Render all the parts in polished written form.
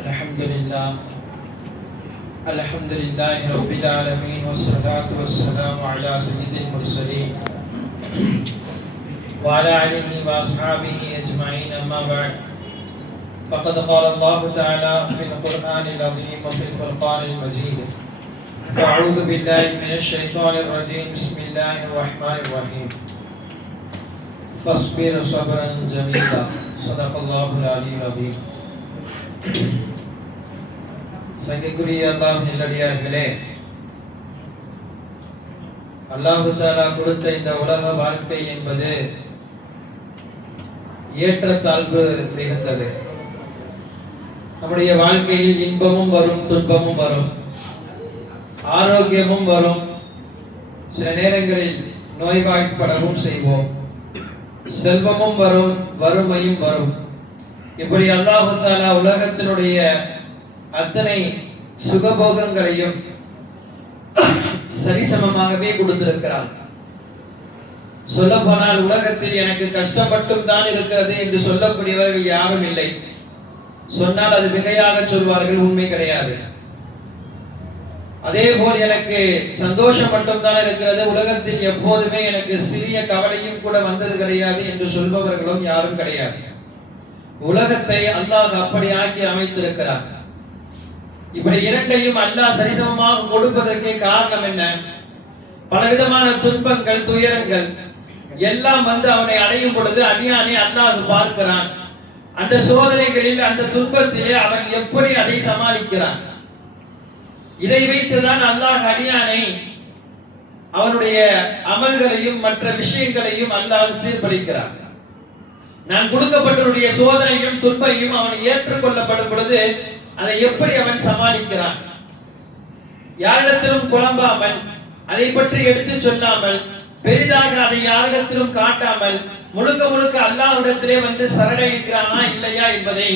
الحمد لله رب العالمين والصلاة والسلام على سيد المرسلين وعلى آله وأصحابه أجمعين أما بعد فقد قال الله تعالى في القرآن العظيم وفي الفرقان المجيد أعوذ بالله من الشيطان الرجيم بسم الله الرحمن الرحيم فاصبر صبرا جميلا صدق الله العلي العظيم. சங்கைக்குரிய அல்லாஹ் நல்லடியார்களே, அல்லாஹ் தஆலா கொடுத்த இந்த உலக வாழ்க்கை என்பது ஏற்றத்தாழ்வு மிகுந்தது. நம்முடைய வாழ்க்கையில் இன்பமும் வரும், துன்பமும் வரும், ஆரோக்கியமும் வரும், சில நேரங்களில் நோய்வாய்ப்படவும் செய்வோம், செல்வமும் வரும், வறுமையும் வரும். இப்படி அல்லாஹ் தஆலா உலகத்தினுடைய அத்தனை சுகபோகங்களையும் சரிசமமாகவே கொடுத்திருக்கிறார். சொல்ல போனால் உலகத்தில் எனக்கு கஷ்டம் மட்டும் தான் இருக்கிறது என்று சொல்லக்கூடியவர்கள் யாரும் இல்லை. சொன்னால் அது மிகையாக சொல்வார்கள், உண்மை கிடையாது. அதே போல் எனக்கு சந்தோஷம் மட்டும் தான் இருக்கிறது, உலகத்தில் எப்போதுமே எனக்கு சிறிய கவலையும் கூட வந்தது கிடையாது என்று சொல்பவர்களும் யாரும் கிடையாது. உலகத்தை அல்லாஹ் அப்படி ஆக்கி அமைத்திருக்கிறார். இப்படி இரண்டையும் அல்லாஹ் சரிசமமாக கொடுப்பதற்கு காரணம் என்ன? பலவிதமான துன்பங்கள், துயரங்கள் எல்லாம் அவனை அடையும் பொழுது அடியானை அல்லாஹ் பார்க்கிறான். அந்த சோதனைகளில், அந்த துன்பத்திலே அவன் எப்படி அதை சமாளிக்கிறான். இதை வைத்துதான் அல்லாஹ் அடியானை அவனுடைய அமல்களையும் மற்ற விஷயங்களையும் அல்லாஹ் தீர்ப்பளிக்கிறான். நான் கொடுக்கப்பட்டவருடைய சோதனையும் துன்பையும் அவன் ஏற்றுக்கொள்ளப்படும் பொழுது அதை எப்படி அவன் சமாளிக்கிறான். யாரிடத்திலும் குழம்பாமல், அதை பற்றி எடுத்து சொல்லாமல், பெரிதாக அதை யாரிடத்திலும் காட்டாமல் முழுக்க முழுக்க அல்லாஹ்விடத்திலே சரணடைகிறானா இல்லையா என்பதை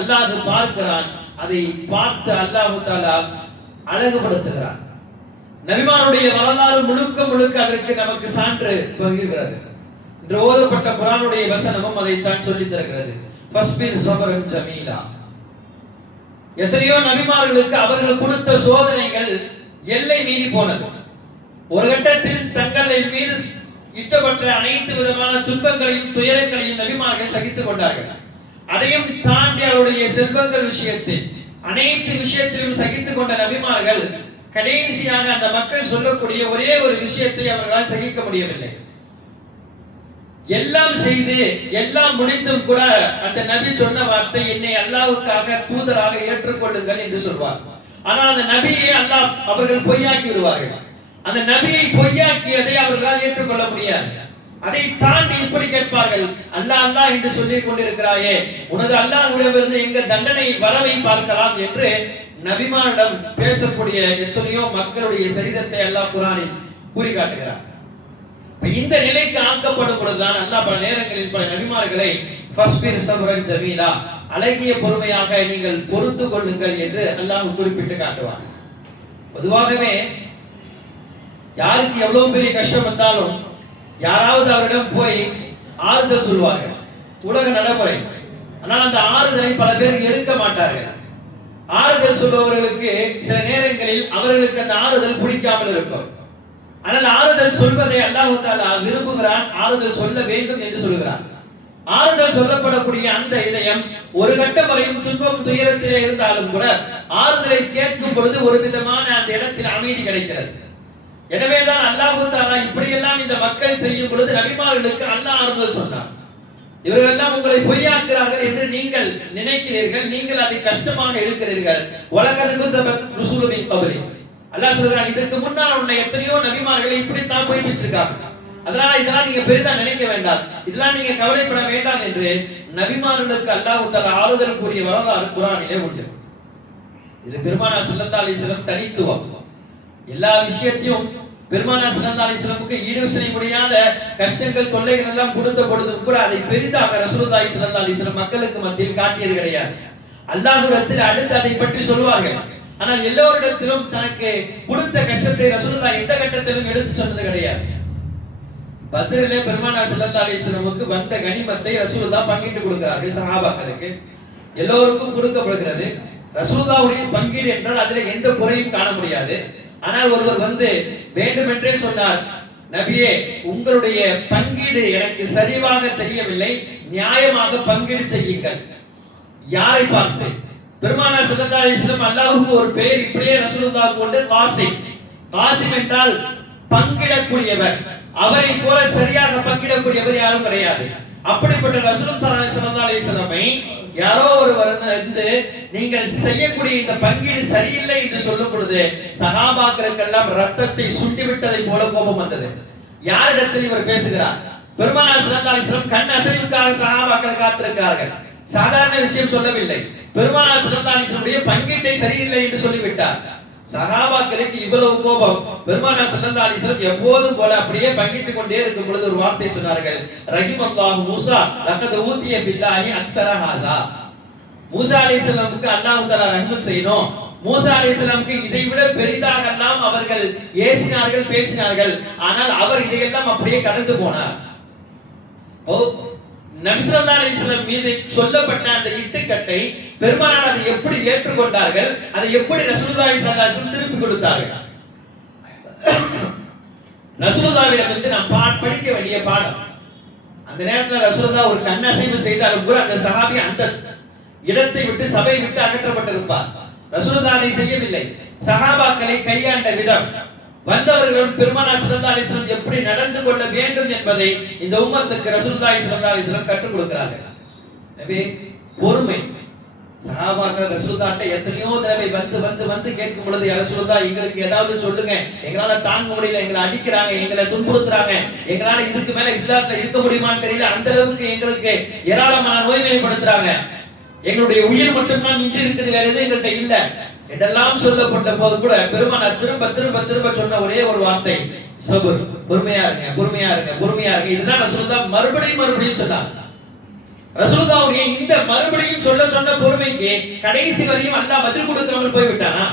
அல்லாஹ் பார்க்கிறான். அதை பார்த்து அல்லாஹ் தஆலா அழகுபடுத்துகிறான். நபிமாருடைய வரலாறு முழுக்க முழுக்க அதற்கு நமக்கு சான்று பகிர்கிறது. இன்று ஓதப்பட்ட குர்ஆனுடைய வசனமும் அதைத்தான் சொல்லித் தருகிறது. ஃபஸ்பிர் ஸபரன் ஜமீலா. எத்தனையோ நபிமார்களுக்கு அவர்கள் கொடுத்த சோதனைகள் எல்லை மீறி போனது. ஒரு கட்டத்தில் தங்களை மீது இட்டப்பட்ட அனைத்து விதமான துன்பங்களையும் துயரங்களையும் நபிமார்கள் சகித்துக் கொண்டார்கள். அதையும் தாண்டி அவருடைய செல்வங்கள் விஷயத்தில் அனைத்து விஷயத்திலும் சகித்துக் கொண்ட நபிமார்கள் கடைசியாக அந்த மக்கள் சொல்லக்கூடிய ஒரே ஒரு விஷயத்தை அவர்களால் சகிக்க முடியவில்லை. எல்லாம் செய்து எல்லாம் முடிந்தும் கூட அந்த நபி சொன்ன வார்த்தை, என்னை அல்லாஹ்வுக்காக தூதராக ஏற்றுக்கொள்ளுங்கள் என்று சொல்வார். ஆனால் அந்த நபியை அல்லாஹ் அவர்கள் பொய்யாக்கி விடுவார்கள். அந்த நபியை பொய்யாக்கியதை அவர்களால் ஏற்றுக்கொள்ள முடியாது. அதை தாண்டி இப்படி கேட்பார்கள், அல்லாஹ் அல்லாஹ் என்று சொல்லிக் கொண்டிருக்கிறாயே, உனது அல்லாஹ்விடமிருந்து எங்க தண்டனை வரவை பார்க்கலாம் என்று நபிமாரிடம் பேசக்கூடிய எத்தனையோ மக்களுடைய சரிதத்தை அல்லாஹ் குர்ஆனில் கூறி காட்டுகிறார். இந்த நிலைக்கு ஆக்கப்படும் பொழுதுதான் அல்லாஹ் பல நேரங்களில் பல நபிமார்களை ஃபஸ்பிர் ஸபரன் ஜமீலா, அழகிய பொறுமையாக நீங்கள் பொறுத்து கொள்ளுங்கள் என்று அல்லாஹ் குறிப்பிட்டு காட்டுவார். பொதுவாகவே யாருக்கு எவ்வளவு பெரிய கஷ்டம் வந்தாலும் யாராவது அவரிடம் போய் ஆறுதல் சொல்வார்கள், உலக நடைமுறை. ஆனால் அந்த ஆறுதலை பல பேர் எடுக்க மாட்டார்கள். ஆறுதல் சொல்பவர்களுக்கு சில நேரங்களில் அவர்களுக்கு அந்த ஆறுதல் பிடிக்காமல் இருக்கும். ஆனால் ஆறுதல் சொல்வதை அல்லாஹ் தஆலா விரும்புகிறான், ஆறுதல் சொல்ல வேண்டும் என்று சொல்கிறான். ஆறுதல் சொல்லப்படக்கூடிய அந்த இதயம் ஒரு கட்டம் வரையும் துன்பம் துயரத்திலே இருந்தாலும் கூட ஆறுதலை கேட்கும் பொழுது ஒரு விதமான அந்த இடத்தில் அமைதி கிடைக்கிறது. எனவேதான் அல்லாஹ் தஆலா இப்படியெல்லாம் இந்த மக்கள் செய்யும் பொழுது நபிமார்களுக்கு அல்லாஹ் ஆறுதல் சொன்னார். இவர்கள் எல்லாம் உங்களை பொய்யாக்குகிறார்கள் என்று நீங்கள் நினைக்கிறீர்கள், நீங்கள் அதை கஷ்டமாக எடுக்கிறீர்கள். வலகத் குஸபத் ருசுலுன் மின் கப்லி, அல்லாஹ் சொல்றான், இதற்கு முன்னால் உன்னை எத்தனையோ நபிமார்களை இப்படித்தான் போய் பிடிச்சிருக்காங்க. அதனால இதெல்லாம் நீங்க பெரிதா நினைக்க வேண்டாம், இதெல்லாம் நீங்க கவலைப்பட வேண்டாம் என்று நபிமார்களுக்கு அல்லாஹ் தஆலா ஆறுதல் கூறிய வரலாறு குர்ஆனிலே உண்டு. இது பெருமானார் ஸல்லல்லாஹு அலைஹி வஸல்லம் தனித்துவம். எல்லா விஷயத்தையும் பெருமானார் ஸல்லல்லாஹு அலைஹி வஸல்லமுக்கு ஈடு செய்ய முடியாத கஷ்டங்கள் தொல்லைகள் எல்லாம் கொடுத்த பொழுதும் கூட அதை பெரிதாக ரசூலுல்லாஹி ஸல்லல்லாஹு அலைஹி வஸல்லம் மக்களுக்கு மத்தியில் காட்டியது கிடையாது. அல்லாஹ்விடத்தில் அடுத்து அதை பற்றி சொல்வார்கள். ஆனால் எல்லோரிடத்திலும் தனக்கு கொடுத்த கஷ்டத்தை ரசூலுல்லாஹ் எந்த கட்டத்திலும் எடுத்து சொன்னது கிடையாது. பத்ரிலே பெருமானார் ஸல்லல்லாஹு அலைஹி வஸல்லமுக்கு வந்த கனிமத்தை ரசூலுல்லாஹ் பங்கிட்டு கொடுக்கிறார்கள் சஹாபாக்களுக்கு. எல்லோருக்கும் கொடுக்கப்படுகிறது. ரசூலுல்லாஹ்வுடைய பங்கீடு என்றால் அதுல எந்த குறையும் காண முடியாது. ஆனால் ஒருவர் வந்து வேண்டுமென்றே சொன்னார், நபியே உங்களுடைய பங்கீடு எனக்கு சரியாக தெரியவில்லை, நியாயமாக பங்கீடு செய்யுங்கள். யாரை பார்த்து? பெருமானார் ஸல்லல்லாஹு அலைஹி வஸல்லம் அல்லாஹ்வுக்கு ஒரு பெயர் இப்படியே ரசூலுல்லாஹ் கொண்டு காசிம். காசிம் என்றால் பங்கிடக்கூடியவர். அவரை போல சரியாக பங்கிடக்கூடியவர் யாரும் கிடையாது. அப்படிப்பட்ட ரசூலுல்லாஹி ஸல்லல்லாஹு அலைஹி வஸல்லமை யாரோ ஒருவர் வந்து நீங்கள் செய்யக்கூடிய இந்த பங்கீடு சரியில்லை என்று சொல்லும் பொழுது சஹாபாக்களுக்கெல்லாம் ரத்தத்தை சுண்டி விட்டதை போல கோபம் வந்தது. யாரிடத்தில் இவர் பேசுகிறார்? பெருமானார் ஸல்லல்லாஹு அலைஹி வஸல்லம் கண் அசைவுக்காக சஹாபாக்கள் காத்திருக்கிறார்கள். சாதாரண விஷயம் சொல்லவில்லை. பெருமானார் ஸல்லல்லாஹு அலைஹி வஸல்லம் பங்கீட்டை சரியில்லை என்று சொல்லிவிட்டார். சஹாபாக்களுக்கு இவ்வளவு கோபம். பெருமானார் ஸல்லல்லாஹு அலைஹி வஸல்லம் எப்போதும் போல அப்படியே பங்கிட்டுக் கொண்டே இருக்கும் பொழுது ஒரு வார்த்தை சொன்னார்கள், ரஹிமல்லாஹு மூஸா லக்கத் ஊதிய பில்லாஹி அக்ஸர ஹாஸா. மூஸா அலைஹிஸ்ஸலாமுக்கு அல்லாஹ் தஆலா ரஹ்மத் செய்யணும். மூஸா அலைஹிஸ்ஸலாமுக்கு இதை விட பெரிதாக எல்லாம் அவர்கள் ஏசினார்கள், பேசினார்கள். ஆனால் அவர் இதையெல்லாம் அப்படியே கடந்து போனார். நபி ஸல்லல்லாஹு அலைஹி வஸல்லம் மீது சொல்லப்பட்ட அந்த இட்டுக்கட்டை பெருமானார் அதை எப்படி ஏற்றுக்கொண்டார்கள், அதை எப்படி ரசூலுல்லாஹி ஸல்லல்லாஹு அலைஹி வஸல்லம் திருப்பி கொடுத்தார்கள்? ரசூலுல்லாஹ்விடம் வந்து நாம் படிக்க வேண்டிய பாடம். அந்த நேரத்தில் ரசூலுல்லாஹ் ஒரு கண்ணசைவு செய்தாலும் கூட அந்த சஹாபி அந்த இடத்தை விட்டு சபை விட்டு அகற்றப்பட்டிருப்பார். ரசூலுல்லாஹ் அதை செய்யவில்லை. சஹாபாக்களை கையாண்ட விதம், வந்தவர்களும் பெருமானார் ஸல்லல்லாஹு அலைஹி வஸல்லம் எப்படி நடந்து கொள்ள வேண்டும் என்பதை இந்த உம்மத்துக்கு ரசூலுல்லாஹி ஸல்லல்லாஹு அலைஹி வஸல்லம் கற்றுக் கொடுக்கிறார்கள். நபி பொறுமை. சஹாபாக்கள் ரசூலுல்லாஹ்ட்ட எத்தனையோ தடவை வந்து வந்து வந்து கேட்கும் பொழுது, யா ரசூலுல்லாஹ் எங்களுக்கு ஏதாவது சொல்லுங்க, எங்களால தாங்க முடியல, எங்களை அடிக்கிறாங்க, எங்களை துன்புறுத்துறாங்க, எங்களால இதுக்கு மேல இஸ்லாத்துல இருக்க முடியுமான்னு தெரியல, அந்த அளவுக்கு எங்களுக்கு ஏராளமான நோய்மைப்படுத்துறாங்க, எங்களுடைய உயிர் மட்டும்தான் மிஞ்சி இருக்குது, வேற எதுவும் எங்கள்கிட்ட இல்ல என்றெல்லாம் சொல்லப்பட்ட போது கூட பெருமானார் திரும்ப திரும்ப திரும்ப சொன்ன ஒரே ஒரு வார்த்தை, சபர், பொறுமையா இருங்க, பொறுமையா இருங்க, பொறுமையா இருங்க. இதுதான் ரசூலுல்லாஹ் மறுபடியும் மறுபடியும் சொன்னார். ரசூலுல்லாஹ்வுடைய இந்த மறுபடியும் சொன்ன பொறுமைக்கு கடைசி வரையும் அல்லாஹ் பதில் கொடுக்காமல் போய்விட்டானா?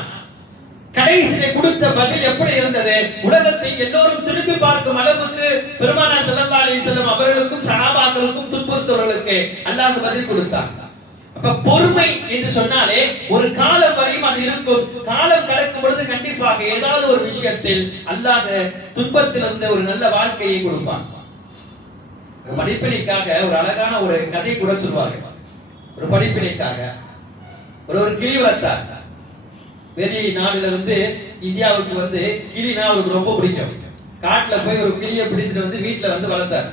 கடைசியிலே கொடுத்த பதில் எப்படி இருந்தது? உலகத்தை எல்லோரும் திரும்பி பார்க்கும் அளவுக்கு பெருமானார் ஸல்லல்லாஹு அலைஹி வஸல்லம் அவர்களுக்கும் சஹாபாக்களுக்கும் துன்புறுத்தவர்களுக்கு அல்லாஹ் பதில் கொடுத்தார். அப்ப பொறுமை என்று சொன்னாலே ஒரு காலம் வரையும் அது இருக்கும். காலம் கடக்கும் பொழுது கண்டிப்பாக ஏதாவது ஒரு விஷயத்தில் அல்லாஹ் துன்பத்திலிருந்து ஒரு நல்ல வாழ்க்கையை கொடுப்பான். ஒரு படிப்பினைக்காக ஒரு அழகான ஒரு கதை கூட சொல்வார்கள். ஒரு படிப்பினைக்காக ஒரு கிளி வளர்த்தார். வெளி நாடுல வந்து இந்தியாவுக்கு வந்து கிளினா அவருக்கு ரொம்ப பிடிக்கும். காட்டுல போய் ஒரு கிளியை பிடிச்சிட்டு வந்து வீட்டுல வந்து வளர்த்தார்.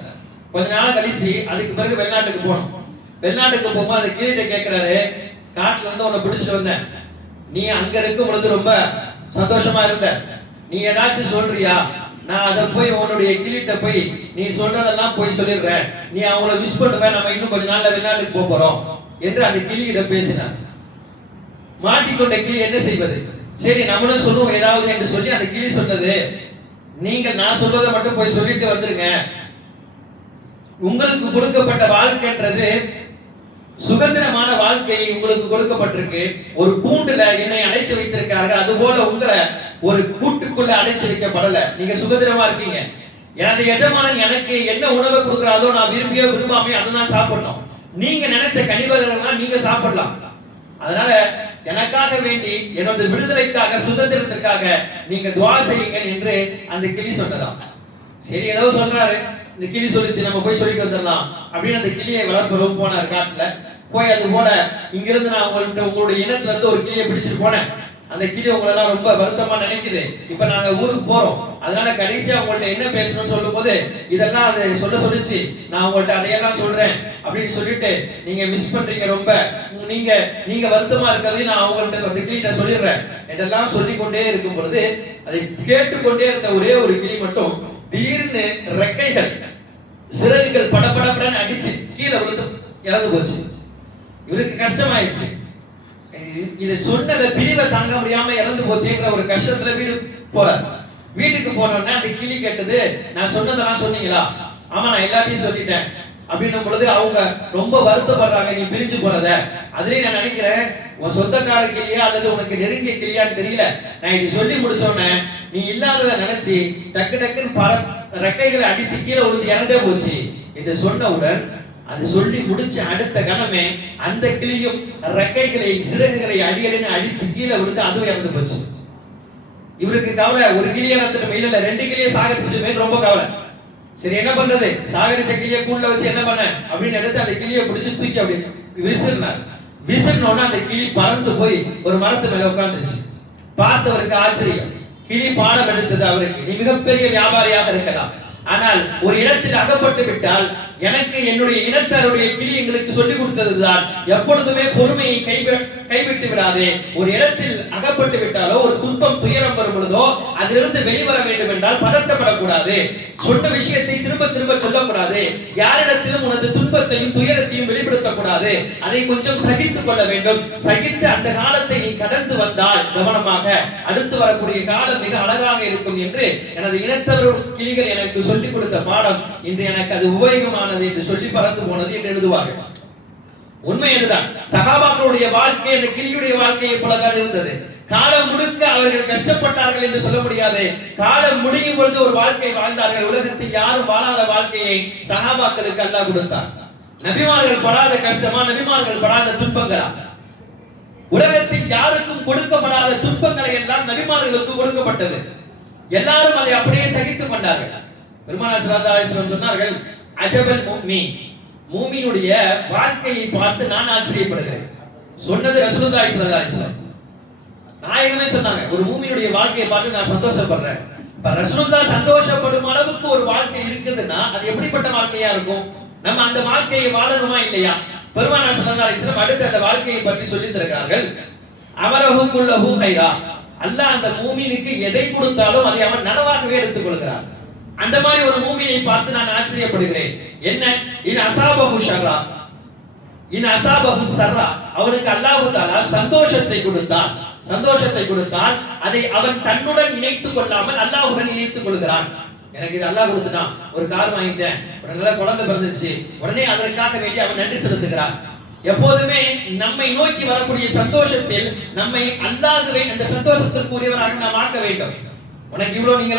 கொஞ்ச நாள் கழிச்சு அதுக்கு பிறகு வெளிநாட்டுக்கு போனோம். வெளிநாட்டுக்கு போகும்போது அந்த கிளியிட்ட கேட்கிறாரு, காட்டுல இருந்து உன்னை பிடிச்சிட்டு வந்தேன், நீ அங்க இருக்கும் பொழுது ரொம்ப சந்தோஷமா இருந்த, நீ ஏதாச்சும் சொல்றியா? நான் அதை போய் உன்னுடைய கிளிட்ட போய் நீ சொல்றதெல்லாம் போய் சொல்லிடுறேன், நீ அவங்கள மிஸ் பண்ணுவேன், நம்ம இன்னும் கொஞ்ச நாள்ல வெளிநாட்டுக்கு போறோம் என்று அந்த கிளியிட பேசினார். மாட்டிக்கொண்ட கிளி என்ன செய்வது? சரி நம்மளும் சொல்லுவோம் ஏதாவது என்று சொல்லி அந்த கிளி சொன்னது, நீங்க நான் சொல்வதை மட்டும் போய் சொல்லிட்டு வந்துருங்க, உங்களுக்கு கொடுக்கப்பட்ட வாழ்க்கைன்றது சுதந்திரமான வாழ்க்கை உங்களுக்கு கொடுக்கப்பட்டிருக்கு, ஒரு கூண்டுல என்னை அடைத்து வைத்திருக்கார்கள், அதுபோல உங்களை ஒரு கூட்டுக்குள்ள அடைத்து வைக்கப்படல, நீங்க சுதந்திரமா இருக்கீங்க, எனது எஜமானன் எனக்கு என்ன உணவை கொடுக்கிறாரோ நான் விரும்பியோ விரும்பாமையோ அதை நான் சாப்பிடணும், நீங்க நினைச்ச கனிவர்கள்லாம் நீங்க சாப்பிடலாம், அதனால எனக்காக வேண்டி எனது விடுதலைக்காக சுதந்திரத்திற்காக நீங்க துஆ செய்யுங்கள் என்று அந்த கிளி சொன்னதாம். சரி ஏதோ சொல்றாரு, இந்த கிளி சொல்லிச்சு நம்ம போய் சொல்லிட்டு வந்துடலாம் அப்படின்னு அந்த கிளியை வளர்ப்பதும் போனார். காட்டுல போய் அது போல இங்கிருந்து நான் உங்களுடைய இனத்துல இருந்து ஒரு கிளியை பிடிச்சிட்டு போனேன், அந்த கிளி உங்களெல்லாம் ரொம்ப வருத்தமா நினைக்குது, இப்ப நாங்க ஊருக்கு போறோம், அதனால கடைசியா உங்கள்ட்ட என்ன பேசணும்னு சொல்லும் போது இதெல்லாம் அதை சொல்லிச்சு, நான் உங்கள்ட்ட அதையெல்லாம் சொல்றேன் அப்படின்னு சொல்லிட்டு நீங்க மிஸ் பண்றீங்க, ரொம்ப நீங்க வருத்தமா இருக்கிறதையும் நான் அவங்கள்ட்ட அந்த கிளிகிட்ட சொல்லிடுறேன் என்றெல்லாம் சொல்லிக்கொண்டே இருக்கும் பொழுது அதை கேட்டுக்கொண்டே இருந்த ஒரே ஒரு கிளி மட்டும் திடீர்னு ரெக்கைகள் சிறகுகள் படபடன்னு அடிச்சு கீழே விழுந்து இறந்து போச்சு. இவருக்கு கஷ்டமாயிடுச்சு, இதை சொன்னதை பிரிவை தாங்க முடியாம இறந்து போச்சுன்ற ஒரு கஷ்டத்துல வீடு போறார். வீட்டுக்கு போனோடனே அந்த கிளி கேட்டது, நான் சொன்னதெல்லாம் சொன்னீங்களா? ஆமா நான் எல்லாத்தையும் சொல்லிட்டேன் அப்படின்னும் பொழுது அவங்க ரொம்ப வருத்தப்படுறாங்க நீ பிரிஞ்சு போறத. அதுலயும் நான் நினைக்கிறேன் உன் சொந்தக்கார கிளியா அல்லது உனக்கு நெருங்கிய கிளியான்னு தெரியல, நான் இது சொல்லி முடிச்சோன்னே நீ இல்லாததை நினைச்சு டக்குன்னு ரெக்கைகளை அடித்து கீழே விழுந்து இறந்தே போச்சு என்று சொன்னவுடன் அது சொல்லி முடிச்ச அடுத்த கணமே அந்த கிளியும் ரெக்கைகளை சிறகுகளை அடியடின்னு அடித்து கீழே விழுந்து அதுவும் இறந்து போச்சு. இவருக்கு கவலை, ஒரு கிளியை இறந்துட்டு இல்ல 2 கிளியை சாகடிச்சுட்டுமே ரொம்ப கவலை. சரி என்ன பண்றது, சாகடிச்ச கிளியை கூண்டுல வச்சு என்ன பண்ண அப்படின்னு எடுத்து அந்த கிளியை பிடிச்சு தூக்கி அப்படி விசிறினார். விசிறினோட அந்த கிளி பறந்து போய் ஒரு மரத்து மேல உட்கார்ந்துச்சு. பார்த்தவருக்கு ஆச்சரியம். கிளி பாடம் எடுத்தது அவருக்கு, நீ மிகப்பெரிய வியாபாரியாக இருக்கலாம், ஆனால் ஒரு இடத்தில் அகப்பட்டு விட்டால் எனக்கு என்னுடைய இனத்தாருடைய கிளி எங்களுக்கு சொல்லிக் கொடுத்ததுதான் எப்பொழுதுமே பொறுமையை கைவிட்டு விடாதே. ஒரு இடத்தில் அகப்பட்டு விட்டாலோ ஒரு துன்பம் துயரம் வரும் பொழுதோ அதிலிருந்து வெளிவர வேண்டும் என்றால் பதட்டப்படக்கூடாது, சொன்ன விஷயத்தை திரும்ப திரும்ப சொல்லக்கூடாது, யாரிடத்திலும் உனது துன்பத்தையும் துயரத்தையும் வெளிப்படுத்தக்கூடாது, அதை கொஞ்சம் சகித்துக் கொள்ள வேண்டும். சகித்து அந்த காலத்தை நீ கடந்து வந்தால் கவனமாக அடுத்து வரக்கூடிய காலம் மிக அழகாக இருக்கும் என்று எனது இனத்தவர் கிளிகள் எனக்கு சொல்லிக் கொடுத்த பாடம் இன்று எனக்கு அது உபயோகமானது என்று சொல்லி பறந்து போனது என்று எழுதுவார்கள். உண்மை இதுதான். சகாபாக்களுடைய வாழ்க்கை அந்த கிளியுடைய வாழ்க்கையை போலதான் இருந்தது. காலம் முழுக்க அவர்கள் கஷ்டப்பட்டார்கள் என்று சொல்ல முடியாது. காலம் முடியும் பொழுது ஒரு வாழ்க்கை வாழ்ந்தார்கள். உலகத்தில் யாரும் வாழாத வாழ்க்கையை சகாபாக்களுக்கு அல்லாஹ் கொடுத்தார். நபிமார்கள் படாத கஷ்டமா, நபிமார்கள் படாத துன்பங்களா? உலகத்தில் யாருக்கும் கொடுக்கப்படாத துன்பங்களை எல்லாம் நபிமார்களுக்கு கொடுக்கப்பட்டது. எல்லாரும் அதை அப்படியே சகித்துக் கொண்டார்கள். பெருமானார் ஸல்லல்லாஹு அலைஹி வஸல்லம் சொன்னார்கள், அஜபல் முஃமின், மூமினுடைய வாழ்க்கையை பார்த்து நான் ஆச்சரியப்படுகிறேன். சொன்னது ரசூலுல்லாஹி ஸல்லல்லாஹு அலைஹி வஸல்லம். நாயகமே சொன்னாங்க, ஒரு மூமினுடைய வாழ்க்கையை பார்த்து நான் சந்தோஷப்படுறேன். இப்ப ரசூலுல்லாஹ் சந்தோஷப்படும் அளவுக்கு ஒரு வாழ்க்கை இருக்குதுன்னா அது எப்படிப்பட்ட வாழ்க்கையா இருக்கும்? நம்ம அந்த வாழ்க்கையை வாழணுமா இல்லையா? பெருமானார் ஸல்லல்லாஹு அலைஹி வஸல்லம் அடுத்து அந்த வாழ்க்கையை பற்றி சொல்லி தருகிறார்கள். அமரஹு குல்லஹு கைரா, அல்லாஹ் அந்த மூமினுக்கு எதை கொடுத்தாலும் அதை அவன் நனவாகவே எடுத்துக் கொள்கிறான். அந்த மாதிரி ஒரு மூமினை பார்த்து நான் ஆச்சரியப்படுகிறேன். என்ன, இன் அஸாபஹு ஷர்ரா இன் அஸாபஹு ஸர்ரா, அவனுக்கு அல்லாஹ் தஆலா சந்தோஷத்தை கொடுத்தால் அதை அவன் தன்னுடன் இணைத்துக் கொள்ளாமல் அல்லாஹ்வுடன் இணைத்துக் கொள்கிறான். எனக்கு இது அல்லாஹ் கொடுத்துட்டான், ஒரு கார் வாங்கிட்டேன், ஒரு நல்ல குழந்தை பிறந்துச்சு, உடனே அதற்காக வேண்டி அவன் நன்றி செலுத்துகிறான். எப்போதுமே நம்மை நோக்கி வரக்கூடிய சந்தோஷத்தில் நம்மை அல்லாஹ்வை அந்த சந்தோஷத்திற்குரியவராக நாம் ஆக்க வேண்டும். உனக்கு இவ்வளவு இந்த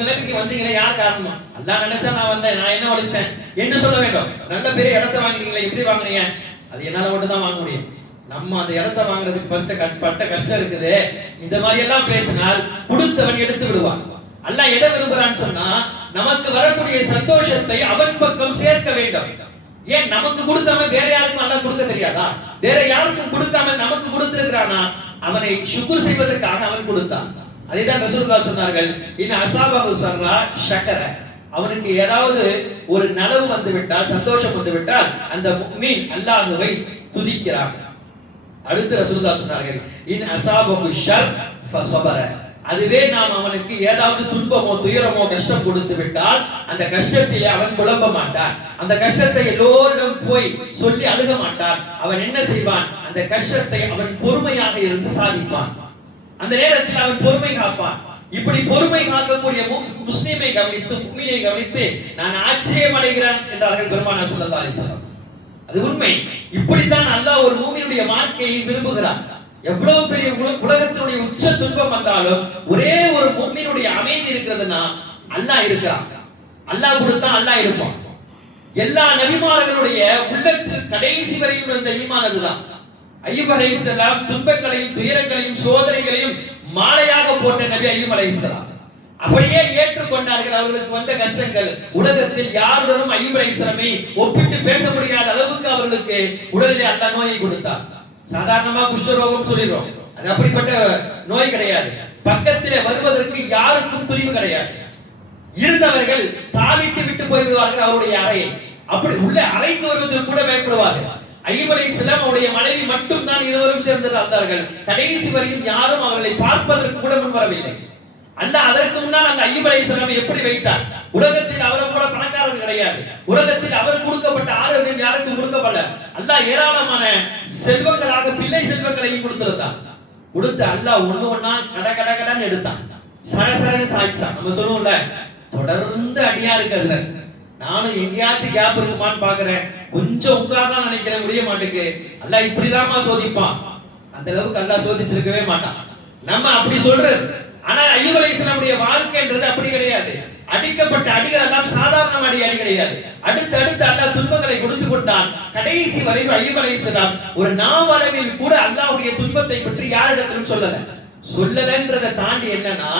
நிலைமைக்கு வந்தீங்களே யார் காரணம்? அல்லாஹ் நினைச்சா நான் வந்தேன், நான் என்ன உழைச்சேன் என்று சொல்ல வேண்டும். நல்ல பெரிய இடத்தை வாங்கினீங்களே, எப்படி வாங்குறீங்க? அது என்னால மட்டும் தான் வாங்க முடியும். நம்ம அந்த இடத்தை வாங்குறதுக்கு பட்ட கஷ்டம் இருக்குது. இந்த மாதிரி எல்லாம் பேசினால் கொடுத்தவன் எடுத்து விடுவான். அல்லாஹ் எதை விரும்புறான்னு சொன்னா நமக்கு வரக்கூடிய சந்தோஷத்தை அவன் பக்கம் சேர்க்க வேண்டும். ஏன் நமக்கு கொடுத்தவன் வேற யாருக்கும் அல்லாஹ் கொடுக்க தெரியாதா? வேற யாருக்கும் கொடுக்காம நமக்கு கொடுத்திருக்கிறானா? அவனை ஷுக்ர் செய்வதற்காக அவன் கொடுத்தான். அதைதான் ரசூலுல்லாஹ் சொன்னார்கள், இன் அஸாபஹு ஸர்ரா ஷக்கர, அவனுக்கு ஏதாவது ஒரு நலவு வந்து விட்டால், சந்தோஷம் வந்து விட்டால் அந்த முஃமின் அல்லாஹ்வை துதிக்கிறான். அடுத்து ரசூலுல்லாஹ் சொன்னார்கள், இன் அஸாபஹு ஷர் ஃபஸபர, அதுவே நாம் அவனுக்கு ஏதாவது துன்பமோ துயரமோ கஷ்டம் கொடுத்து விட்டால் அந்த கஷ்டத்திலே அவன் புலம்ப மாட்டான். அந்த கஷ்டத்தை எல்லோரிடம் போய் சொல்லி அழுக மாட்டான். அவன் என்ன செய்வான்? அந்த கஷ்டத்தை அவன் பொறுமையாக இருந்து சாதிப்பான். அந்த நேரத்தில் அவன் பொறுமை காப்பான். இப்படி பொறுமை காக்கக்கூடிய முஸ்லிமை கவனித்து, முஃமினை கவனித்து நான் ஆச்சரியம் அடைகிறேன் என்றார்கள் பெருமானார் ஸல்லல்லாஹு அலைஹி வஸல்லம். அது உண்மை. இப்படித்தான் அல்லாஹ் ஒரு மூமினுடைய வாழ்க்கையை விரும்புகிறான். எவ்வளவு பெரிய உலகத்தினுடைய உச்ச துன்பம் வந்தாலும் ஒரே ஒரு முஃமினுடைய அமைதி இருக்கிறதுனா அல்லாஹ் இருக்கிறான். அல்லாஹ் கொடுத்தா அல்லாஹ் இருப்பான். எல்லா நபிமார்களுடைய உள்ளத்தில் கடைசி வரையும் இருந்த ஈமான் அதுதான். அய்யூப் அலைஹிஸ்ஸலாம் துன்பங்களையும் துயரங்களையும் சோதனைகளையும் மாலையாக போட்ட நபி அய்யூப் அலைஹிஸ்ஸலாம். அப்படியே ஏற்றுக்கொண்டார்கள் அவர்களுக்கு வந்த கஷ்டங்கள். உலகத்தில் யாருடனும் அய்யூப் அலைஹிஸ்ஸலாமை ஒப்பிட்டு பேச முடியாத அளவுக்கு அவர்களுக்கு உடலிலே அல்லாஹ் நோயை கொடுத்தார். சாதாரணமா குஷ்டரோகம் சொல்லிடுறோம், அது அப்படிப்பட்ட நோய் கிடையாது. பக்கத்திலே வருவதற்கு யாருக்கும் துணிவு கிடையாது. இருந்தவர்கள் தாளிட்டு விட்டு போய்விடுவார்கள் அவருடைய அறையை. அப்படி உள்ள அறைக்கு வருவதற்கு கூட பயப்படுவார்கள். அய்யூப் அலைஹிஸ்ஸலாம் அவருடைய மனைவி மட்டும் தான் இருவரும் சேர்ந்து வந்தார்கள். கடைசி வரையும் யாரும் அவர்களை பார்ப்பதற்கு கூட முன் வரவில்லை. அல்லாஹ் அதற்கு முன்னால் அந்த அய்யூப் அலைஹிஸ்ஸலாமை எப்படி வைத்தார்? உலகத்தில் அவரை போல பணக்காரர்கள் கிடையாது. உலகத்தில் அவர் கொடுக்கப்பட்ட ஆரோக்கியம் யாருக்கும் கொடுக்கப்படல. அல்லாஹ் ஏராளமான செல்வங்களாக பிள்ளை செல்வங்களையும் கொடுத்திருந்தான். கொடுத்த அல்லாஹ் ஒண்ணு ஒண்ணா கடன்னு எடுத்தான். சரசரன்னு சாய்ச்சான். நம்ம சொல்லுவோம்ல, தொடர்ந்து அடியா இருக்கு. அதுல நானும் எங்கேயாச்சும் கேப் இருக்குமான்னு பாக்குறேன், கொஞ்சம் உட்கார்தான் நினைக்கிறேன், முடிய மாட்டேங்குது. அல்லாஹ் இப்படிதாமா சோதிப்பான். அந்த அளவுக்கு அல்லாஹ் சோதிச்சிருக்கவே மாட்டான். நம்ம அப்படி சொல்றது. ஆனா அய்யூப் அலைஹிஸ்ஸலாமுடைய வாழ்க்கைன்றது அப்படி கிடையாது. அடிக்கப்பட்ட அடிகள் எல்லாம் சாதாரண அடி கிடையாது. அடுத்து அடுத்து அல்லாஹ் துன்பங்களை கொடுத்து கொண்டான். கடைசி வரை அய்யூப் அலைஹிஸ்ஸலாம் ஒரு நாவளவில் கூட அல்லாஹ்வுடைய துன்பத்தை பற்றி யாரிடத்திலும் சொல்லலன்றதை தாண்டி என்னன்னா,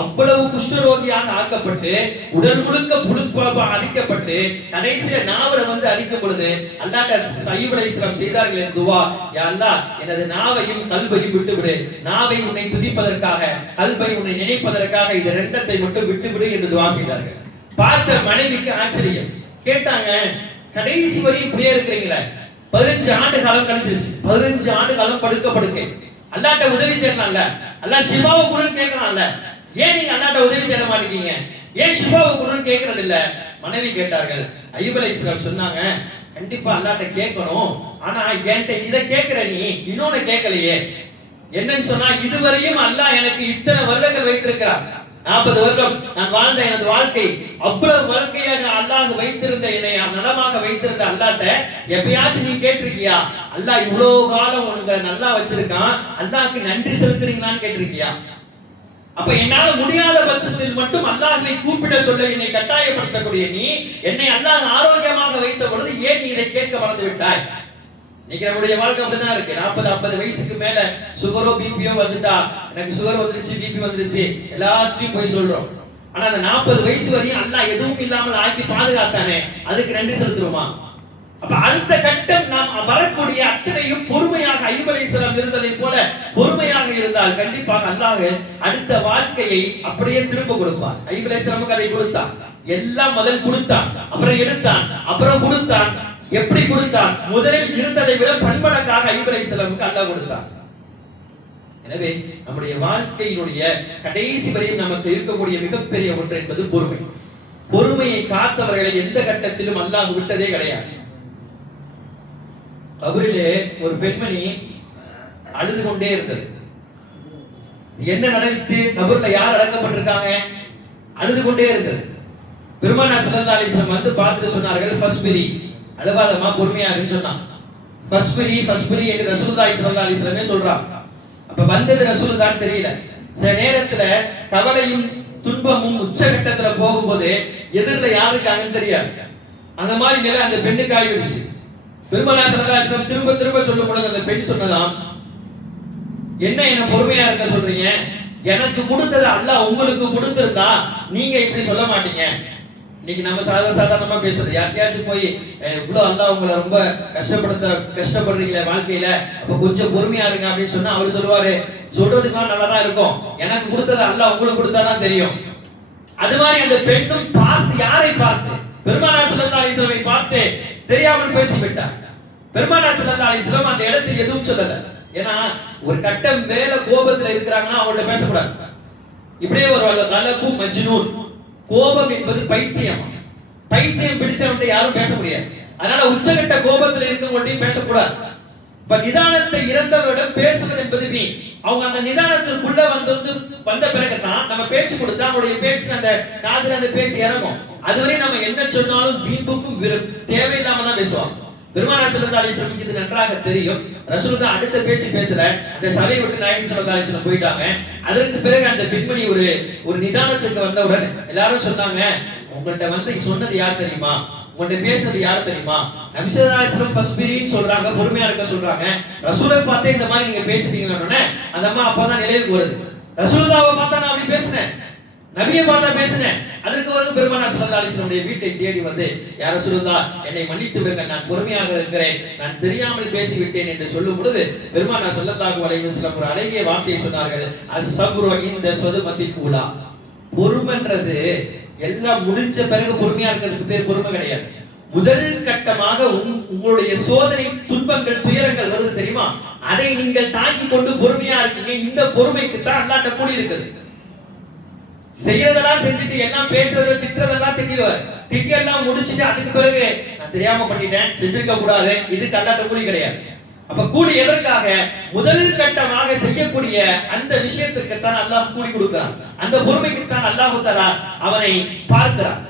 அவ்வளவு குஷ்டரோகியாக ஆக்கப்பட்டு உடல் முழுக்க புழுப்பாக அடிக்கப்பட்டு கடைசியில நாவல வந்து அடிக்கும் பொழுது அல்லாஹ் அய்யூப் அலைஹிஸ்ஸலாம் செய்தார்கள் என் துவா, யா அல்லாஹ் எனது நாவையும் கல்பையும் விட்டுவிடு, நாவை உன்னை துதிப்பதற்காக கல்பை உன்னை நினைப்பதற்காக இது ரெண்டத்தை மட்டும் விட்டுவிடு என்று துவா செய்தார்கள். பார்த்த மனைவிக்கு ஆச்சரியம். கேட்டாங்க, கடைசி வரையும் இப்படியே இருக்கிறீங்களே, 15 ஆண்டு காலம் கழிச்சிருச்சு, 15 ஆண்டு காலம் படுக்கை அல்லாஹ்ட்ட உதவி தேடலாம்ல, அல்லாஹ் ஷிஃபாவை குடுன்னு கேட்கலாம்ல, ஏன் நீங்க அல்லாஹ்ட்ட உதவி தேட மாட்டீங்க, ஏன் ஷிஃபாவை குடுன்னு கேட்கறது இல்ல? மனைவி கேட்டார்கள். அய்யூப் அலைஹிஸ்ஸலாம் சொன்னாங்க, கண்டிப்பா அல்லாஹ்ட்ட கேட்கணும், ஆனா என்கிட்ட இதை கேட்கிற நீ இன்னொன்னு கேட்கலையே. என்னன்னு சொன்னா, இதுவரையும் அல்லாஹ் எனக்கு இத்தனை வருடங்கள் வைத்திருக்கிறார், 40 வருடம் நான் வாழ்ந்த எனது வாழ்க்கை, அவ்வளவு வாழ்க்கையாக அல்லாஹ் வைத்திருந்த என்னை நலமாக வைத்திருந்த அல்லாஹ்ட்ட எப்பயாச்சும் நீ கேட்டிருக்கியா, அல்லாஹ் இவ்வளவு காலம் உங்களை நல்லா வச்சிருக்கான், அல்லாஹ்க்கு நன்றி செலுத்துறீங்களான்னு கேட்டிருக்கியா? அப்ப என்னால முடியாத பட்சத்தில் மட்டும் அல்லாஹ்வை கூப்பிட சொல்ல என்னை கட்டாயப்படுத்தக்கூடிய நீ, என்னை அல்லாஹ் ஆரோக்கியமாக வைத்த பொழுது ஏன் நீ இதை கேட்க மறந்து விட்டாய்? இன்னைக்கு நம்முடைய வாழ்க்கை அப்படிதான் இருக்கு. 40-50 வயசுக்கு மேல சுகரோ பிபியோ வந்துட்டா, எனக்கு சுகர் வந்துருச்சு, பிபி வந்துருச்சு, எல்லாத்தையும் போய் சொல்றோம். ஆனா அந்த 40 வயசு வரையும் அல்லாஹ் எதுவும் இல்லாமல் ஆக்கி பாதுகாத்தானே, அதுக்கு நன்றி செலுத்துறோமா? அப்ப அடுத்த கட்டம் நாம் வரக்கூடிய அத்தனையும் பொறுமையாக அய்யூப் அலைஹிஸ்ஸலாம் இருந்ததை போல பொறுமையாக இருந்தால் கண்டிப்பாக அல்லாஹ் அடுத்த வாழ்க்கையை அப்படியே திரும்ப கொடுப்பார். அய்யூப் அலைஹிஸ்ஸலாமுக்கு அதை கொடுத்தான், எல்லாம் முதல் கொடுத்தான், அப்புறம் எடுத்தான், அப்புறம் கொடுத்தான். எப்படி கொடுத்தான்? முதலில் இருந்ததை விட பன்மடங்காக அய்யூப் அலைஹிஸ்ஸலாமுக்கு அல்லாஹ் கொடுத்தான். எனவே நம்முடைய வாழ்க்கையினுடைய கடைசி வரையும் நமக்கு இருக்கக்கூடிய மிகப்பெரிய ஒன்று என்பது பொறுமை. பொறுமையை காத்தவர்களை எந்த கட்டத்திலும் அல்லாஹ் விட்டதே கிடையாது. கபரிலே ஒரு பெண்மணி அழுது கொண்டே இருந்தது. என்ன நடந்துச்சு? கபர்ல யார் அடக்கப்பட்டிருக்காங்க? அழுது கொண்டே இருந்தது. பெருமானார் ஸல்லல்லாஹு அலைஹி வஸல்லம் வந்து பார்த்துட்டு சொன்னார்கள், ஃபஸ்பிரி, அழுவாதம்மா, பொறுமையா இருன்னு சொன்னான். ஃபஸ்பிரி என்று ரசூலுல்லாஹி ஸல்லல்லாஹு அலைஹி வஸல்லம் சொல்றான். அப்ப வந்தது ரசூலுல்லாஹ்னு தெரியல. சில நேரத்துல கவலையும் துன்பமும் உச்சகட்டத்துல போகும்போது எதிரில யாரு இருக்காங்கன்னு தெரியாது. அந்த மாதிரி நிலை அந்த பெண்ணுக்கு ஆயிடுச்சு. பெருமானார் ஸல்லல்லாஹு அலைஹி வஸல்லம் திரும்ப திரும்ப சொல்லும் பொழுது அந்த பெண் சொன்னதாம், என்ன பொறுமையா இருக்க சொல்றீங்க? எனக்கு கொடுத்தது அல்லாஹ் உங்களுக்கு கொடுத்திருந்தா நீங்க இப்படி சொல்ல மாட்டீங்க. இன்னைக்கு நம்ம சாதாரணமா பேசுறது, யார்கிட்டயாச்சும் போய் இவ்வளவு அல்லாஹ் உங்களை ரொம்ப கஷ்டப்படுறீங்களே வாழ்க்கையில, அப்ப கொஞ்சம் பொறுமையா இருங்க அப்படின்னு சொன்னா அவர் சொல்லுவாரு, சொல்றதுக்கெல்லாம் நல்லாதான் இருக்கும், எனக்கு கொடுத்தது அல்லாஹ் உங்களுக்கு கொடுத்தாதான் தெரியும். அது மாதிரி அந்த பெண்ணும் பார்த்து, யாரை பார்த்து? பெருமானார் ஸல்லல்லாஹு அலைஹி வஸல்லம் பார்த்து தெரியாமல் பேசிவிட்டார். பெருமானார் ஸல்லல்லாஹு அலைஹி வஸல்லம் அந்த இடத்தில் எதுவும் சொல்லல. ஏன்னா ஒரு கட்டம் மேல கோபத்துல இருக்கிறாங்கன்னா அவங்கள்ட்ட பேசக்கூடாது. இப்படியே ஒரு கலப்பு மஜ்னூன், கோபம் என்பது பைத்தியம், பைத்தியம் பிடிச்சவன்ட்ட யாரும் பேச முடியாது. அதனால உச்சகட்ட கோபத்துல இருக்கவங்கள்ட்டையும் பேசக்கூடாது. இப்ப நிதானத்தை இறந்தவரிடம் பேசுவது என்பது வீண். அவங்க அந்த நிதானத்திற்குள்ள வந்த பிறகுதான் நம்ம பேச்சு கொடுத்தா அவங்களுடைய பேச்சு அந்த காதுல அந்த பேச்சு இறங்கும். அதுவரை நம்ம என்ன சொன்னாலும் வீம்புக்கும் தேவையில்லாம தான் பேசுவாங்க. பெருமானார் ஸல்லல்லாஹு அலைஹி வஸல்லம் இது நன்றாக தெரியும். ரசூலுல்லாஹ் அடுத்த பேச்சு பேசல, அந்த சபையை விட்டு நாயகம் ஸல்லல்லாஹு அலைஹி வஸல்லம் போயிட்டாங்க. அதற்கு பிறகு அந்த பெண்மணி ஒரு நிதானத்துக்கு வந்தவுடன் எல்லாரும் சொன்னாங்க, உங்கள்கிட்ட சொன்னது யார் தெரியுமா? உங்கள்கிட்ட பேசுறது யார் தெரியுமா? நபி ஸல்லல்லாஹு அலைஹி வஸல்லம் ஃபஸ்பிரின்னு சொல்றாங்க, பொறுமையா இருக்க சொல்றாங்க. ரசூலை பார்த்தே இந்த மாதிரி நீங்க பேசுறீங்கன்னு அந்த அம்மா அப்பதான் நினைவுக்கு வருது. ரசூலுல்லாஹ்வை பார்த்தா நான் அப்படி பேசினேன், நபியை பார்த்தா பேசினேன். அதற்கு பிறகு பெருமானார் ஸல்லல்லாஹு அலைஹி வஸல்லம் வீட்டை தேடி வந்து, யா ரசூலுல்லாஹ், என்னை மன்னித்து விடுங்கள், நான் பொறுமையாக இருக்கிறேன், நான் தெரியாமல் பேசிவிட்டேன் என்று சொல்லும் பொழுது பெருமானார் ஸல்லல்லாஹு அலைஹி வஸல்லம் ஒரு அழகிய வார்த்தையை சொன்னார்கள், அஸ்ஸப்ரு இந்த ஸதுமத்தில் ஊலா. பொறுமைன்றது எல்லாம் முடிஞ்ச பிறகு பொறுமையா இருக்கிறதுக்கு பேர் பொறுமை கிடையாது. முதல் கட்டமாக உங்களுடைய சோதனை, துன்பங்கள், துயரங்கள் வருது தெரியுமா, அதை நீங்கள் தாங்கி கொண்டு பொறுமையா இருக்கீங்க. இந்த பொறுமைக்கு தான் அல்லாஹ்ட்ட கூலி இருக்குது. செய்யறதெல்லாம் செஞ்சுட்டு எல்லாம் பேசுறது, திட்டுறதெல்லாம் திட்டிடுவார். திட்டி எல்லாம் முடிச்சுட்டு அதுக்கு பிறகு நான் தெரியாம பண்ணிட்டேன், செஞ்சிருக்க கூடாது, இதுக்கு அல்லாஹ்ட்ட கூலி கிடையாது. அப்ப கூலி எதற்காக? முதல் கட்டமாக செய்யக்கூடிய அந்த விஷயத்துக்கு தான் அல்லாஹ் கூலி கொடுக்கிறான். அந்த பொறுமைக்கு தான் அல்லாஹ் தஆலா அவனை பார்க்கிறான்.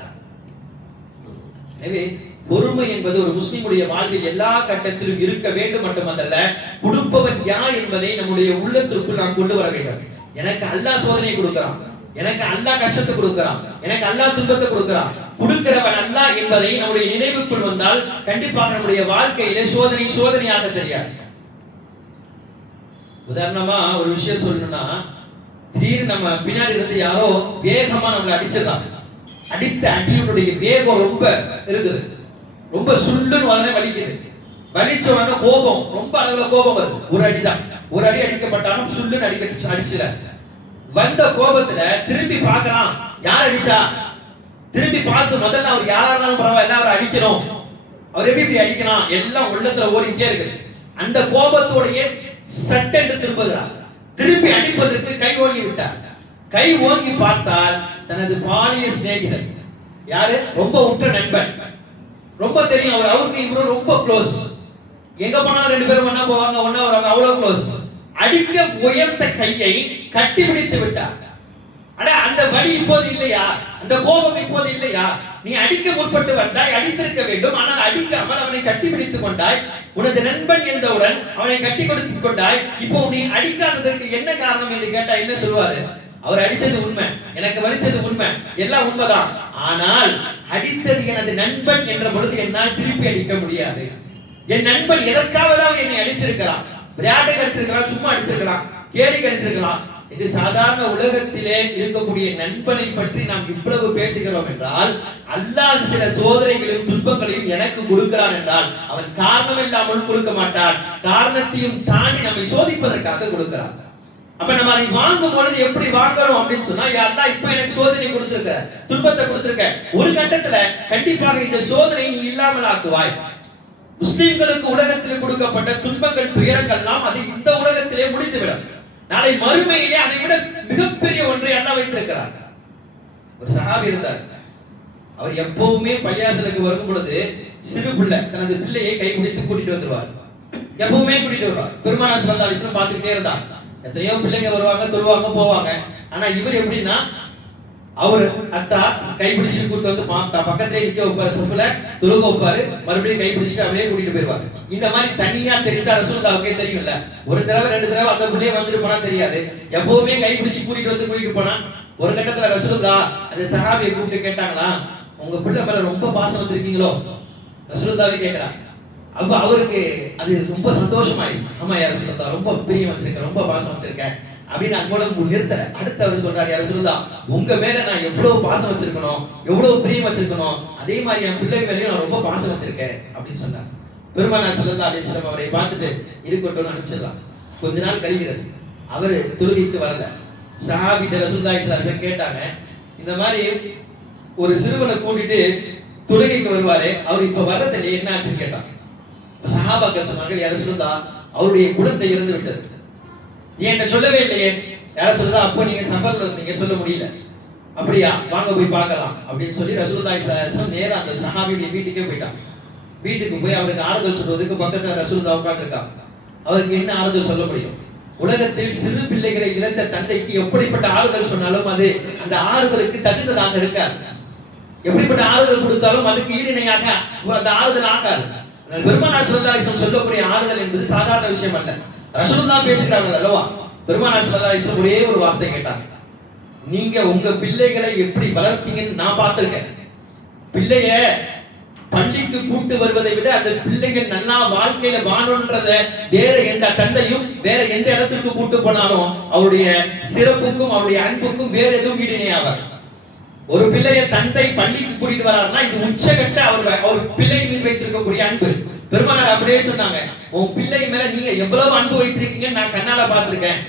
எனவே பொறுமை என்பது ஒரு முஸ்லிமுடைய வாழ்வில் எல்லா கட்டத்திலும் இருக்க வேண்டும் மட்டுமல்ல, கொடுப்பவன் யார் என்பதை நம்முடைய உள்ளத்திற்குள் நாம் கொண்டு வர வேண்டும். எனக்கு அல்லாஹ் சோதனை கொடுக்கிறான், எனக்கு அல்லாஹ் கஷ்டத்தை கொடுக்கிறான், எனக்கு அல்லாஹ் துன்பத்தை கொடுக்கிறான். கொடுக்கிறவன் அல்லாஹ் என்பதை நம்முடைய நினைவுக்குள் வந்தால் கண்டிப்பாக நம்முடைய வாழ்க்கையிலே சோதனையாக தெரியாது. உதாரணமா ஒரு விஷயம் சொல்லணும்னா, திடீர்னு நம்ம பின்னாடி இருந்து யாரோ வேகமா நம்மளை அடிச்சிடறாங்க. அடித்த அடியுடைய வேகம் ரொம்ப இருக்குது, ரொம்ப சுள்ளுன்னு உடனே வலிக்குது. வலிச்ச உடனே கோபம், ரொம்ப அளவுல கோபம் வருது. ஒரு அடிதான், ஒரு அடி அடிக்கப்பட்டாலும் சுள்ளுன்னு அடிச்சிட. வந்த கோபத்துல திரும்பி பார்க்கலாம், யார் அடிச்சா திரும்பி பார்த்து முதல்ல அவர் யாரா இருந்தாலும் பரவாயில்ல அவரை அடிக்கணும். அவர் எப்படி அடிக்கணும் எல்லாம் உள்ளத்துல ஓடிட்டே இருக்கு. அந்த கோபத்தோடைய சட்டென்று திரும்புகிறார். திருப்பி அடிப்பதற்கு கை ஓங்கி விட்டார். கை ஓங்கி பார்த்தால் தனது பாலிய சிநேகிதர், யாரு, ரொம்ப உற்ற நண்பன், ரொம்ப தெரியும் அவருக்கு இவரும் ரொம்ப க்ளோஸ். எங்க போனாலும் ரெண்டு பேரும் ஒண்ணா போவாங்க, ஒண்ணா வருவாங்க, அவ்வளவு க்ளோஸ். அடிக்க உயர்ந்த கையை கட்டி பிடித்து விட்டார். அட அந்த வலி இப்போது இல்லையா, அந்த கோபம் இப்போது இல்லையா? நீ அடிக்க முற்பட்டு வந்தாய், அடித்திருக்க வேண்டும். ஆனால் அடிக்காமல் அவனை கட்டி பிடித்துக் கொண்டாய். உனது நண்பன் என்றவுடன் அவனை கட்டி கொடுத்துக் கொண்டாய். இப்போ நீ அடிக்காததற்கு என்ன காரணம் என்று கேட்டா என்ன சொல்வாரு? அவர் அடிச்சது உண்மை, எனக்கு வலிச்சது உண்மை, எல்லாம் உண்மைதான். ஆனால் அடித்தது எனது நண்பன் என்ற பொழுது என்னால் திருப்பி அடிக்க முடியாது. என் நண்பன் எதற்காவதாக என்னை அடிச்சிருக்கலாம், விளையாட்டுக்கு அடிச்சிருக்கலாம், சும்மா அடிச்சிருக்கலாம், கேலிக்கு அடிச்சிருக்கலாம் என்று சாதாரண உலகத்திலே இருக்கக்கூடிய நண்பனை பற்றி நாம் இவ்வளவு பேசுகிறோம் என்றால், அல்லாஹ் சில சோதனைகளையும் துன்பங்களையும் எனக்கு கொடுக்கிறான் என்றால் அவன் காரணம் இல்லாமல் கொடுக்க மாட்டான். காரணத்தையும் தாண்டி நம்மை சோதிப்பதற்காக கொடுக்கிறான். அப்ப நம்ம அதை வாங்கும் பொழுது எப்படி வாங்குறோம் அப்படின்னு சொன்னா, அல்லாஹ் இப்ப எனக்கு சோதனை கொடுத்திருக்க, துன்பத்தை கொடுத்திருக்க, ஒரு கட்டத்துல கண்டிப்பாக இந்த சோதனை நீ இல்லாமல் ஆக்குவாய். முஸ்லிம்களுக்கு உலகத்தில் கொடுக்கப்பட்ட துன்பங்கள் துயரங்கள்லாம் அது இந்த உலகத்திலே முடிந்துவிடும். நாளை மறுமையிலே அதை விட மிகப்பெரிய ஒன்றை அல்லாஹ் வைத்திருக்கிறார். ஒரு சஹாபி இருந்தார். அவர் எப்பவுமே பள்ளியாசலுக்கு வரும் பொழுது சிறு பிள்ளை தனது பிள்ளையை கை பிடித்து கூட்டிட்டு வந்துருவார். எப்பவுமே கூட்டிட்டு வருவார். பெருமானார் ஸல்லல்லாஹு அலைஹி வஸல்லம் பார்த்துக்கிட்டே இருந்தார். எத்தனையோ பிள்ளைங்க வருவாங்க, தொழுவாங்க, போவாங்க. ஆனா இவர் எப்படின்னா, அவரு அத்தா கைப்பிடிச்சு கூட்டு வந்து பக்கத்திலே நிக்க வைப்பாரு, சஃப்ல தொழுக வைப்பாரு, மறுபடியும் கைப்பிடிச்சு அப்படியே கூட்டிட்டு போயிருவாரு. இந்த மாதிரி தனியா தெரிஞ்சா ரசூலுல்லாஹ்வுக்கே தெரியும்ல. ஒரு தடவை ரெண்டு தடவை அந்த பிள்ளைய வந்துட்டு போனா தெரியாது, எப்பவுமே கைப்பிடிச்சு கூட்டிட்டு போனா. ஒரு கட்டத்துல ரசூலுல்லாஹ் அந்த சஹாபியை கூப்பிட்டு கேட்டாங்களா, உங்க பிள்ளை மேல ரொம்ப பாசம் வச்சிருக்கீங்களோ? ரசூலுல்லாஹ்வே கேட்கிறான். அப்ப அவருக்கு அது ரொம்ப சந்தோஷமாயிடுச்சு. ஆமா யார ரசூலுல்லாஹ், ரொம்ப பிரியம் வச்சிருக்கேன், ரொம்ப பாசம் வச்சிருக்கேன் அப்படின்னு அங்கோட நிறுத்தல. அடுத்து அவர் சொல்றாரு, யார ரசூலுல்லாஹ், உங்க மேல நான் எவ்வளவு பாசம் வச்சிருக்கணும், எவ்வளவு பிரியம் வச்சிருக்கணும், அதே மாதிரி என் பிள்ளை மேலயும் நான் ரொம்ப பாசம் வச்சிருக்கேன் அப்படின்னு சொன்னார். பெருமானார் ஸல்லல்லாஹு அலைஹி வஸல்லம் அவரை பார்த்துட்டு இருக்கட்டும்னு அனுப்பிச்சிடலாம். கொஞ்ச நாள் கழிகிறது, அவரு தொழுகைக்கு வரல. சஹாபிட்ட ரசூலுல்லாஹி ஸல்லல்லாஹு அலைஹி வஸல்லம் கேட்டாங்க, இந்த மாதிரி ஒரு சிறுவனை கூட்டிட்டு தொழுகைக்கு வருவாரே, அவர் இப்ப வர்றதில்லை, என்ன ஆச்சுன்னு கேட்டான். சஹாபாக்கள் சொன்னாங்க, யார ரசூலுல்லாஹ், அவருடைய குழந்தை இறந்து விட்டது, என்கிட்ட சொல்லவே இல்லையே. யார சொல்லுதா, அப்போ நீங்க சஃபர்ல இருந்தீங்க, சொல்ல முடியல. அப்படியா, வாங்க போய் பார்க்கலாம் அப்படின்னு சொல்லி ரசூலுல்லாஹி ஸல்லல்லாஹு அலைஹி வஸல்லம் நேரா அந்த சஹாபியுடைய வீட்டுக்கே போயிட்டான். வீட்டுக்கு போய் அவருக்கு ஆறுதல் சொல்றதுக்கு பக்கத்துல ரசூலுல்லாஹ் உட்கார்ந்திருக்காங்க. அவருக்கு என்ன ஆறுதல் சொல்ல முடியும்? உலகத்தில் சிறு பிள்ளைகளை இழந்த தந்தைக்கு எப்படிப்பட்ட ஆறுதல் சொன்னாலும் அது அந்த ஆறுதலுக்கு தகுந்ததாக இருக்காது. எப்படிப்பட்ட ஆறுதல் கொடுத்தாலும் அதுக்கு ஈடிணையாக அந்த ஆறுதல் ஆகாது. பெருமானார் ஸல்லல்லாஹு அலைஹி வஸல்லம் சொல்லக்கூடிய ஆறுதல் என்பது சாதாரண விஷயம் அல்ல. ரசூலுல்லாஹ் பேசுகிறார்கள் அல்லவா, பெருமானார் ஸல்லல்லாஹு அலைஹி வஸல்லம் ஒரே ஒரு வார்த்தை கேட்டாங்க, நீங்க உங்க பிள்ளைகளை எப்படி வளர்த்தீங்கன்னு நான் பார்த்திருக்கேன். பிள்ளைய பள்ளிக்கு கூட்டு வருவதை விட அந்த பிள்ளைகள் நல்லா வாழ்க்கையில வாழணுன்றத வேற எந்த தந்தையும் வேற எந்த இடத்துக்கு கூட்டு போனாலும் அவருடைய சிறப்புக்கும் அவருடைய அன்புக்கும் வேற எதுவும் ஈடிணையாவார். ஒரு பிள்ளைய தந்தை பள்ளிக்கு கூட்டிட்டு வராருன்னா இது உச்சகட்ட அவர் பிள்ளை மீது வைத்திருக்கக்கூடிய அன்பு. பெருமானார் அப்படியே சொன்னாங்க, உன் பிள்ளை மேல நீங்க எவ்வளவு அன்பு வைத்திருக்கீங்கன்னு நான் கண்ணால பார்த்திருக்கேன்.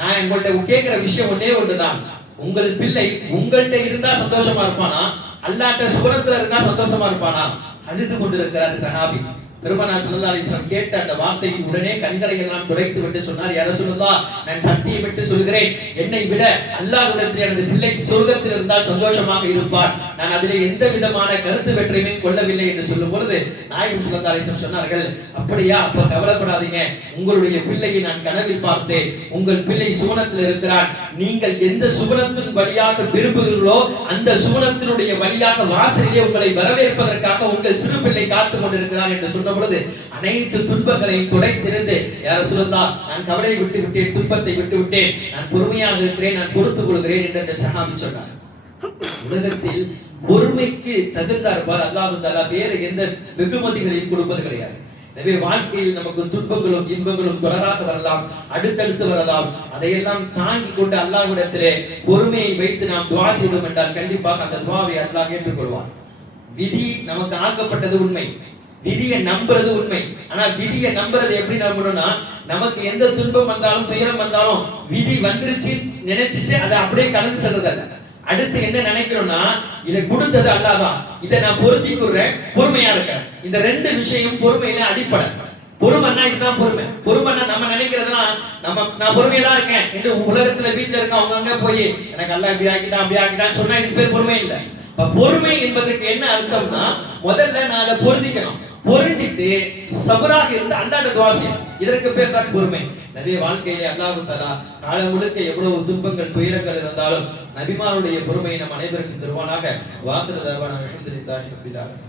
நான் உங்கள்ட்ட கேட்கிற விஷயம் ஒன்னே ஒன்றுதான், உங்கள் பிள்ளை உங்கள்கிட்ட இருந்தா சந்தோஷமா இருப்பானா, அல்லாஹ்ட்ட சுபனத்துல இருந்தா சந்தோஷமா இருப்பானா? அழுது கொண்டிருக்கிறார் சஹாபி. பெருமானார் ஸல்லல்லாஹு அலைஹி வஸல்லம் கேட்ட அந்த வார்த்தையை உடனே கண்களை எல்லாம் துடைத்து விட்டு சொன்னார், யா ரசூலுல்லாஹ், நான் சத்தியமிட்டு சொல்கிறேன், என்னை விட அல்லாஹ்விடத்தில் எனது பிள்ளை சொர்க்கத்தில் இருந்தால் சந்தோஷமாக இருப்பார், நான் அதிலே எந்த விதமான கருத்து வெற்றியுமே கொள்ளவில்லை என்று சொல்லும் பொழுது நாயகம் ஸல்லல்லாஹு அலைஹி வஸல்லம் சொன்னார்கள், அப்படியா, அப்ப கவலைப்படாதீங்க, உங்களுடைய பிள்ளையை நான் கனவில் பார்த்தேன், உங்கள் பிள்ளை சுவனத்தில் இருக்கிறான், நீங்கள் எந்த சுவனத்தின் வழியாக விரும்புகிறீர்களோ அந்த சுவனத்தினுடைய வழியாக வாசலிலே உங்களை வரவேற்பதற்காக உங்கள் சிறு பிள்ளை காத்துக் கொண்டிருக்கிறான் என்று சொன்ன பொழுது அனைத்து துன்பங்களையும் துடைத்திருந்து யார சொல்லலாம், நான் கவலையை விட்டு விட்டேன், துன்பத்தை விட்டு விட்டேன், நான் பொறுமையாக இருக்கிறேன், நான் பொறுத்துக் கொள்கிறேன் என்று அந்த சஹாபி சொன்னார். உலகத்தில் பொறுமைக்கு தகுந்தார்பால் அல்லாஹ் தஆலா வேற எந்த வெகுமதிகளையும் கொடுப்பது கிடையாது. எனவே வாழ்க்கையில் நமக்கு துன்பங்களும் இன்பங்களும் தொடராக வரலாம், அடுத்தடுத்து வரலாம். அதையெல்லாம் தாங்கி கொண்டு அல்லாஹ்விடத்திலே பொறுமையை வைத்து நாம் துஆ செய்தோம் என்றால் கண்டிப்பாக அந்த துஆவை அல்லாஹ் ஏற்றுக்கொள்வான். விதி நமக்கு ஆக்கப்பட்டது உண்மை, விதியை நம்புறது உண்மை. ஆனா விதியை நம்புறது எப்படி நம்பணும்னா, நமக்கு எந்த துன்பம் வந்தாலும் துயரம் வந்தாலும் விதி வந்துருச்சு நினைச்சிட்டு அதை அப்படியே கடந்து செல்றதல்ல. அடுத்து என்ன நினைக்கிறோம்னா, இதை கொடுத்தது அல்லாஹ் தான், இதை நான் பொருத்திக் கொள்றேன், பொறுமையா இருக்கேன். இந்த ரெண்டு விஷயம் பொறுமையில அடிப்படை. பொறுமைன்னா இதுதான் பொறுமை. பொறுமைன்னா நம்ம நினைக்கிறதுலாம் நான் பொறுமையா தான் இருக்கேன் என்று உலகத்துல வீட்டுல இருக்க அவங்க அங்க போய் எனக்கு அல்லாஹ் இப்படி ஆக்கிட்டான் அப்படி ஆக்கிட்டான்னு சொன்னா இதுக்கு பேர் பொறுமை இல்லை. பொறுமை என்பதற்கு என்ன அர்த்தம்னா, முதல்ல நான் அதை பொருந்திக்கணும், பொருந்திட்டு சபராக இருந்து அல்லாஹ்ட்ட துஆ செய்யணும். இதற்கு பேர் தான் பொறுமை. நபி வாழ்க்கையிலே அல்லாஹ் தஆலா காலம் முழுக்க எவ்வளவு துன்பங்கள் துயரங்கள் இருந்தாலும் நபிமாருடைய பொறுமையை நம் அனைவருக்கும் தருவானாக. வாஹிரு தஅவானா அல்ஹம்துலில்லாஹி ரப்பில் ஆலமீன்.